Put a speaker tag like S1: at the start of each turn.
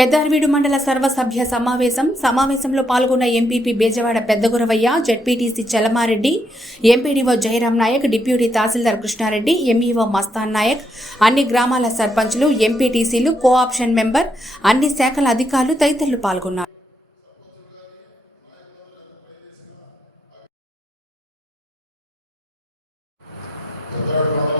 S1: పెద్దార్వీడు మండల సర్వసభ్య సమావేశం సమావేశంలో పాల్గొన్న MPP Bejawada Peddaguravayya ZPTC Chalamareddy MPDO Jayaram Naik deputy tahsildar Krishnareddy MEO Mastan Naik అన్ని గ్రామాల సర్పంచులు ఎంపీటీసీలు కో ఆప్షన్ మెంబర్ అన్ని శాఖల అధికారులు తదితరులు పాల్గొన్నారు
S2: Thank you.